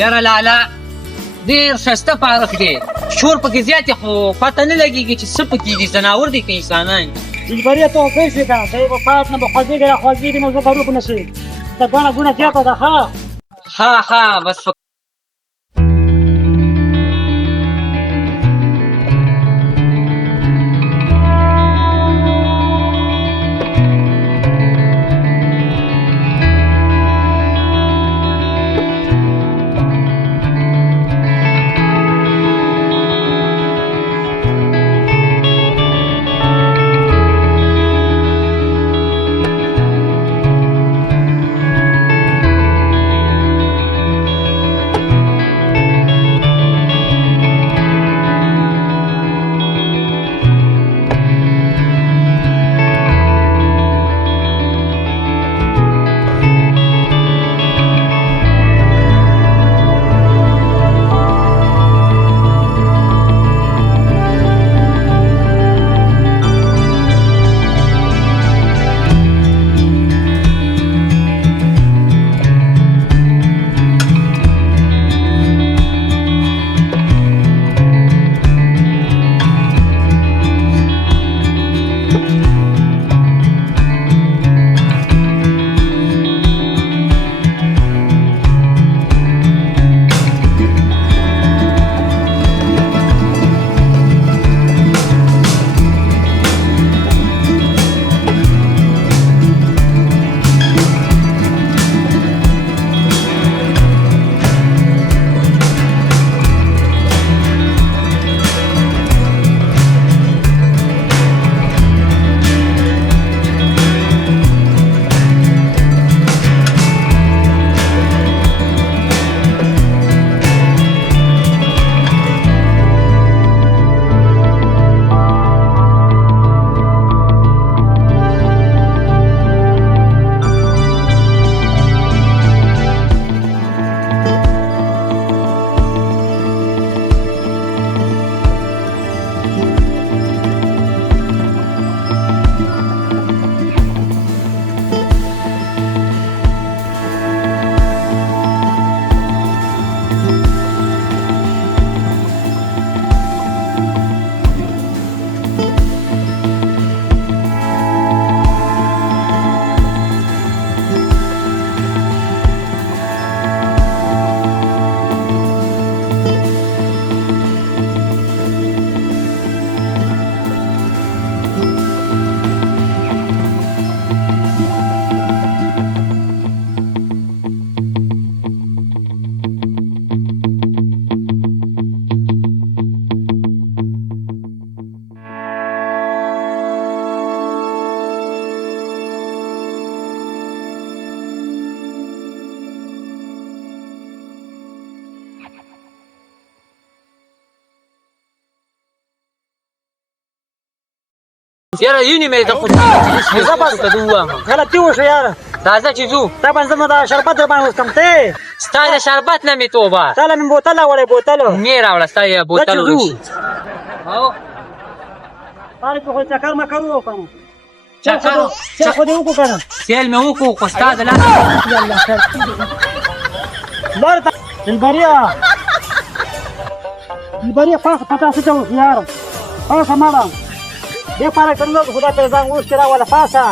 یاره لالا ډېر ښایسته پارک دی، شور پکې زیات دی خو پته نه لګېږي چې څه پکې دي، ځناور دي که انسانان. دلبري ته وکړئ شي که صحیح به پات نه به خوځېږي را خوځېږي نو زه به روح نه شي د ګڼه ګوڼه زیاته ده ښه. ها بس یاره یونې مې ته خو غلطي وشوه یاره راځه چې ځو. طبعا زه نو دا شربت در باندې وڅکم ته ستا د شربت نه مې توبه تا له مې بوتل راوړی بوتل مې راوړه ستا یې بوتل وشي. پارک په خو چکر مکر وکړو چل خو دې وکړو که نه سیل مې وکړو خو ستا د لاسه لارې ته دلبري پاسه پتا څه ته وشو یاره پاسه مړه دې پارک ته ننوځو خو دا پرې ځان اوس چې راوله پاسه